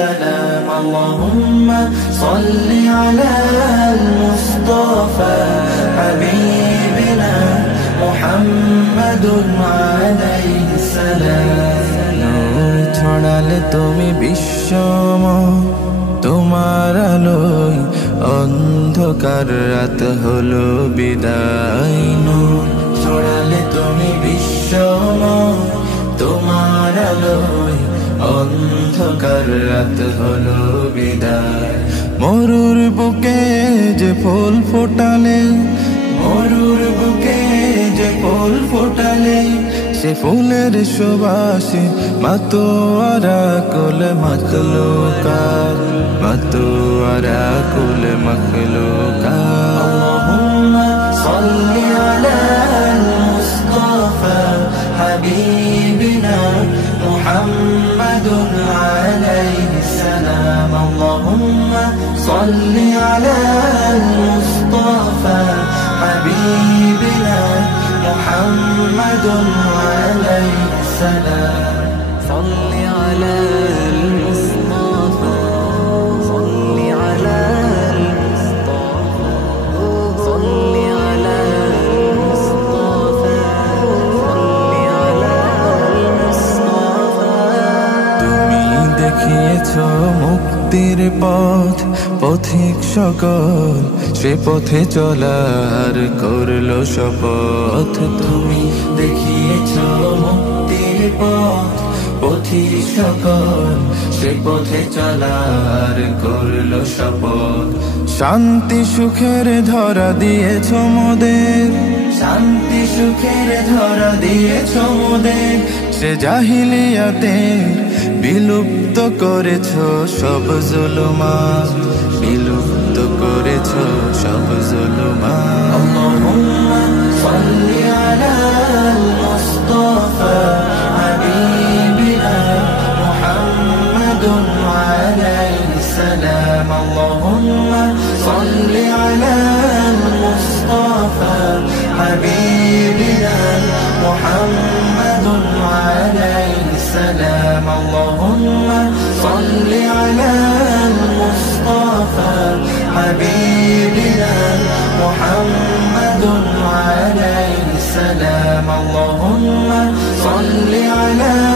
السلام اللهم صل على المصطفى حبيبنا محمد عليه السلام ছড়ালে তুমি বিশ্বময় তোমার আলোয় অন্ধকার রাত হলো বিদায় নূর ছড়ালে তুমি বিশ্বময় তোমার আলোয় অন্ধকার রাত হলো বিদায় মরুর বুকে যে ফুল ফোটালে মরুর বুকে যে ফুল ফোটালে সে ফুলের সুবাসে মাতোয়ারা কুল মখলুকাত মাতোয়ারা কুল মখলুকাত আল্লাহুম্মা সাল্লি আলাল মুস্তাফা হাবিবিনা মুহাম্মাদুন আলাইহিস সালাম আল্লাহুম্মা সাল্লি আলাল মুস্তাফা হাবিবিনা محمد عليه السلام صل على المصطفى صل على المصطفى صل على المصطفى صل على المصطفى তুমি দেখিয়েছো মুক্তির পথ পথিক সকল সে পথে চলার করলো শপথ তুমি দেখিয়েছো মুক্তির পথ পথিক সকল সে পথে চলার করলো শপথ শান্তি সুখের ধরা দিয়েছো মোদের শান্তি সুখের ধরা দিয়েছো মোদের সে জাহিলিয়াতে বিলুপ্ত করেছো সব জুলুমাত বিলুপ্ত করেছো সব জুলুমাত আল্লাহুম্মা সাল্লি আলাল মুস্তাফা হাবিবিনা মুহাম্মাদুন আলাইহিস সালাম আল্লাহুম্মা সাল্লি আলাল মুস্তাফা হাবিবিনা মুহাম্মাদুন আলাইহিস সালাম আল্লাহুম্মা সাল্লি আলাল মুস্তাফা حبيبنا محمد عليه السلام اللهم صل على